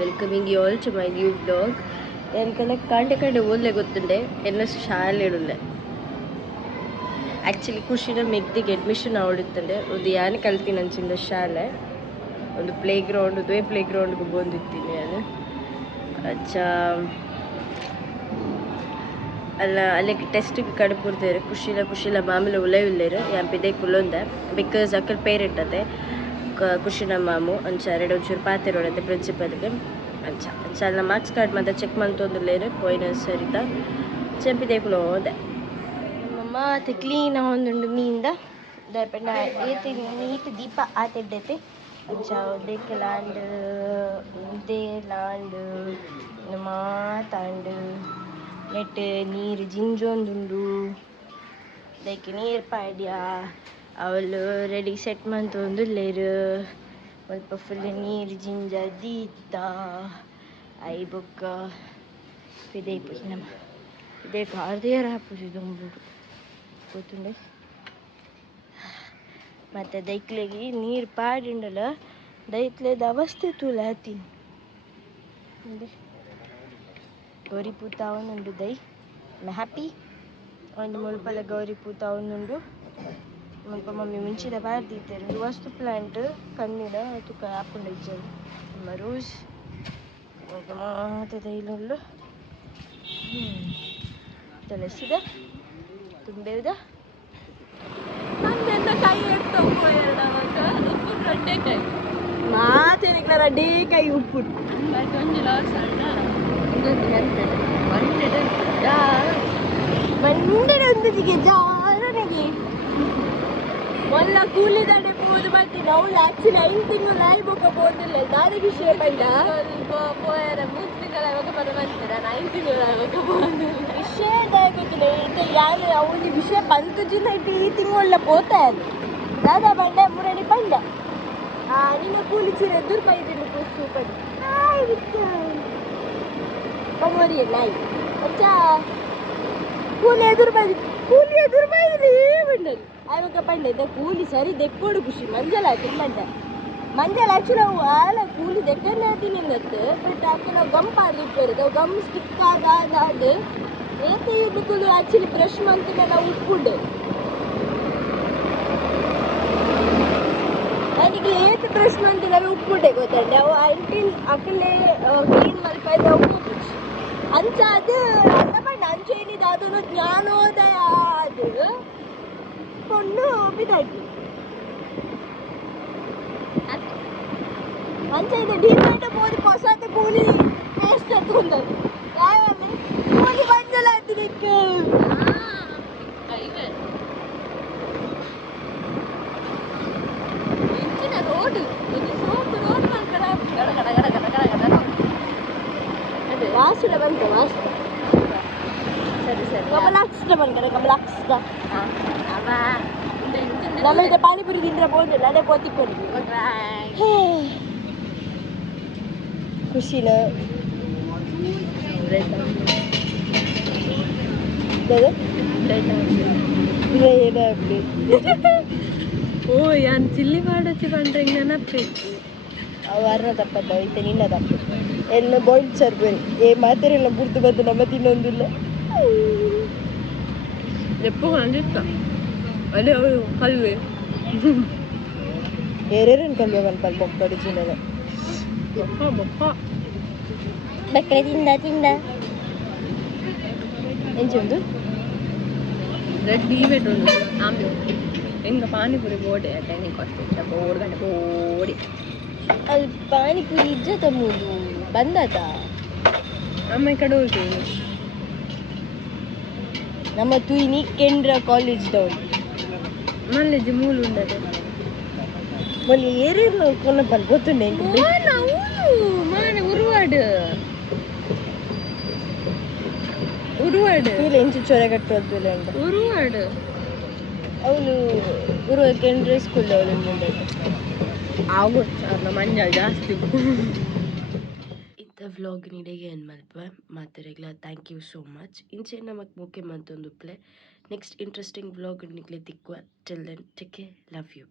Welcoming you all to my new blog. എനിക്കെന്നെ കണ്ട് ഓലെ ಗೊತ್ತುಂಡೆ എന്നെ ಶಾಲೆಡುಲ್ಲೆ ಆ್ಯಕ್ಚುಲಿ ಖುಷಿನ ಮೆಗ್ದಿಗೆ ಅಡ್ಮಿಷನ್ ಆವಡುತ್ತಂಡೆ ಒಂದು ಯಾನೆ ಕಲ್ತೀನಿ ಅಂಚಿಂದ ಶಾಲೆ ಒಂದು ಪ್ಲೇ ಗ್ರೌಂಡ್ಗೆ ಬಂದಿತ್ತೀನಿ ನಾನು ಅಚ್ಚಾ ಅಲ್ಲ ಅಲ್ಲಿಗೆ ಟೆಸ್ಟಿಗೆ ಕಡುಪುರ್ದೇರು ಖುಷಿಲ ಮಾಮೂಲಿ ಉಳ್ಳೇರು ಯಾಂಪಿದೆ ಕುಲ್ಲೊಂದೆ ಬಿಕಾಸ್ ಅಕ್ಕಲ್ ಪೇರೆಂಟ್ ಅದೇ ಖುಷಿನ ಮಾಮು ಒಂಚೂರು ಪಾತಿರೋಡತ್ತೆ ಪ್ರಿನ್ಸಿಪಲ್ಗೆ ಅಂಚಲ್ಲ ಮಾರ್ಕ್ಸ್ ಕಾರ್ಡ್ ಮತ್ತೆ ಚೆಕ್ ಮಾಡ್ತೊಂದಿಲ್ಲೇರು ಪೋಯಿನ ಸರಿತ ಚೆಂಪಿದೆ ಕುಲ ಹೋದೆ ನಮ್ಮಮ್ಮ ಅತ್ತೆ ಕ್ಲೀನ್ ಒಂದುಂಡು ಮೀಂದ ದರ್ಪಣ ಏತಿ ನೀಟ್ ದೀಪ ಆತಿಡ್ಡೈತೆ ಅಂಚ ದೇಕಲಾಂಡ್ ದೇಲಾಂಡ್ ಮಾತಾಂಡ್ ನೆಟ್ ನೀರು ಜಿಂಜೊಂದುಂಡು ಅದಕ್ಕೆ ನೀರು ಪಾಡ್ಯ ಅವಳು ರೆಡಿ ಸೆಟ್ ಮಾಡ್ತೊಂದುಲ್ಲೇರು ಸ್ವಲ್ಪ ಫುಲ್ ನೀರು ಜಿಂಜ ದೀತ ಐ ಬೊಕ್ಕ ಪಿದೇಪು ನಮ್ಮ ಪಿದೇಪು ಆರ್ದೇರ ಹಾಪುದು ದೊಂಬುಡು ಗೊತ್ತುಂಡೆ ಮತ್ತು ದೈಕ್ಲೆಗೆ ನೀರು ಪಾಡಿಂಡಲ್ಲ ದೈಕ್ಲೆದ ಅವಸ್ಥೆ ತೂಲ ಹತ್ತೀನಿ ಗೌರಿ ಪೂತ ಅವನುಂಡು ದೈ ಹ್ಯಾಪಿ ಒಂದು ಮುಳ್ಪಲ ಗೌರಿ ಪೂತ ಅವನುಂಡು ಮುಲ್ಪ ಮಮ್ಮಿ ಮುಂಚಿದ ಬಾರ್ದಿದ್ದಾರೆ ಒಂದು ವಸ್ತು ಪ್ಲಾಂಟ್ ಕಣ್ಣಿನ ತುಕ ಹಾಕೊಂಡು ಇಜ್ಜರು ನಮ್ಮ ರೋಸ್ ಮಾತದ ಇಲ್ಲುಳ್ಳು ತುಳಸಿದ ತುಂಬೆದ ನಮ್ದೆಲ್ಲ ಕೈ ಮಾತೇನಿಲ್ಲ ರಡ್ಡೇ ಕೈ ಉಪ್ಪು ಮಂಡನೆ ಒಂದಿಗೆ ಜಾರನಿಗೆ ಒಲ್ಲ ಕೂಲಿದಾನೆ ಪೋದು ಬರ್ತೀನಿ ಅವಳು ಆಕ್ಚುಲಿ 5 ತಿಂಗಳು ನಾಯಿ ಬೊಕ್ಕ ಪೋದಿಲ್ಲ ದಾದ ವಿಷಯ ಬಂದ ಪೋಯರ ಮುಸ್ಲಿಗಳ ಯಾವಾಗ ಬರಬಂತೀರ 5 ತಿಂಗಳು ಯಾವಾಗ ಪೋದಿಲ್ಲ ವಿಷಯದ ಗೊತ್ತಿಲ್ಲ ಇದು ಯಾರು ಅವನಿಗೆ ವಿಷಯ ಬಂತು ಜುಲೈ ಈ ತಿಂಗಳ ಪೋತಾ ಅದು ದಾದ ಬಂಡ ಮುರಡಿ ಬಂಡ ನಿನ್ನ ಕೂಲಿ ಚೀರ ಎದುರು ಬೈದಿಲ್ಲ ಕೂಸು ಬಡಿ ನಾಯಿ ಬಿಟ್ಟು ಬಮೋರಿ ನಾಯಿ ಅಚ್ಚಾ ಕೂಲಿ ಎದುರು ಬೈದಿಲ್ಲ ಬಂಡದು ಆವಾಗ ಪಂಡ ಕೂಲಿ ಸರಿ ದೆಕ್ಕೋಡು ಖುಷಿ ಮಂಜಲ ಮಂಜಲ್ ಆಕ್ಚುಲಿ ಅವು ಆಲ ಕೂಲಿ ದೆಕ್ಕನೆ ಆತೀನಿ ಅಂಗತ್ತು ಬಟ್ ಆಕೆ ನಾವು ಗಮ್ ಪಾರ್ಲಿಟ್ಟು ಗಮ್ ಸ್ಟಿಕ್ ಆದ ಏತೆ ಇಬ್ಬರು ಆಕ್ಚುಲಿ ಬ್ರಷ್ ಮಾಡ್ತೀನಿ ನಾವು ಉಪ್ಪುಂಡು ನನಗೆ ಏತು ಬ್ರಷ್ ಮಾಡ್ತೀನಿ ಅವು ಉಪ್ಪುಂಡೆ ಗೊತ್ತಂಡೆ ಅವು ಅಂಟಿಲ್ ಅಕಲೇ ಕ್ಲೀನ್ ಮಲ್ಪೈದ ಉಪ್ಪು ಅಂಚ ಅದು ಅಲ್ಲ ಬಣ್ಣ ಅಂಚೆ ಏನಿದೆ ಅದನ್ನು ಜ್ಞಾನೋದಯ ಅದು ಕೊಂಡು ಬಿದ್ದಾಗಿ ಅಂಚೆ ಇದೆ ಡಿಪೆಂಡ್ ಬೋದು ಹೊಸದು ಕೂಲಿ ವೇಸ್ಟ್ ತಂದದ್ದು ಯಾವಲ್ಲಿ ಕೂಲಿ ಬಂದಲ್ಲ ಅದಕ್ಕೆ ಇಂಚಿನ ರೋಡ್ ಇದು ಸೋಪ್ ರೋಡ್ ಮಾಡ್ಕರ ವಾಸುಡ ಬಂತು ವಾಸು ಸರಿ ಕಮಲಾಕ್ಷ ಬಂದರೆ ಕಮಲಾಕ್ಷ ನಮಗೆ ಪಾನಿಪುರಿ ತಿಂದ್ರೆ ಬೋದಿಲ್ಲ ಅದೇ ಕೋತಿಕೊಡಿ ಖುಷಿನ ಓ ಯಾನ್ ಚಿಲ್ಲಿ ಮಾಡಚ್ಚಿ ಬಂದ್ರೆ ನೆನಪಿತ್ತು ಅವು ಅರ್ನ ತಪ್ಪತ್ತ ಐತೆ ನಿನ್ನ ತಪ್ಪು ಎಲ್ಲ ಬಾಯ್ಲ್ ಚರ್ಬರಿ ಮಾತೆರೆಲ್ಲ ಬುರ್ದು ಬಂದು ನಮ್ಮ ತಿನ್ನೊಂದಿಲ್ಲ ಎಪ್ಪು ಅಂದಿತ್ತ ಅದೇ ಅವಳು ಕಲ್ವೆ ಏರೇರೇನು ಕಲ್ವೆ ಬಂದ್ಪಲ್ ಬೊಕ್ಕಡಿ ಚಿನ್ನದ ಬೊಕ್ಕ ಬೆಕ್ಕಡೆ ತಿಂದ ಎಂಚುಂದು ರೆಡ್ ಡಿಬೇಟ್ ಉಂಟು ಆಮೇಲೆ ಎಂಗ ಪಾನಿಪುರಿ ಬೋಡೆ ಟೈಮಿಗೆ ಕಾಸ್ಟ್ ಬೋಡ್ಗಂಟೆ ಬೋಡಿ ಅಲ್ಲಿ ಪಾನಿಪುರಿ ಇಜ್ಜ ತಮ್ಮದು ಬಂದದ ಅಮ್ಮ ಈ ಕಡೆ ಹೋಗ್ತೀವಿ ನಮ್ಮ ತುಯಿನಿ ಕೇಂದ್ರ ಕಾಲೇಜ್ ಡೌನ್ ಮಲ್ಲೆಜಿ ಮೂಲು ಉಂಡದೆ ಮೊನ್ನೆ ಏರೇನು ಕೊನಪಲ್ ಗೊತ್ತುಂಡೆ ಮಾನೆ ಉರುವಾಡು ಇಲ್ಲ ಎಂಚು ಚೊರೆ ಕಟ್ಟುವಲ್ಲ ಉಂಟು ಉರುವಾಡು ಅವಳು ಉರುವ ಕೇಂದ್ರ ಸ್ಕೂಲ್ ಅವಳು ಉಂಡದೆ ಆಗೋದು ಮಂಜಾಲ್ ಜಾಸ್ತಿ ಇತ್ತ ವ್ಲಾಗ್ನಿಡೆಗೆ ಏನು ಮಲ್ಪ ಮಾತರೆಗ್ಲ ಥ್ಯಾಂಕ್ ಯು ಸೋ ಮಚ್ ಇಂಚೆ ನಮಗೆ ಮುಖ್ಯ ಮಂತೊಂದು ಪ್ಲೇ ನೆಕ್ಸ್ಟ್ ಇಂಟ್ರೆಸ್ಟಿಂಗ್ ವ್ಲಾಗ್ ನಿಕ್ಲೆ ತಿಕ್ಕುವ till then take care love you.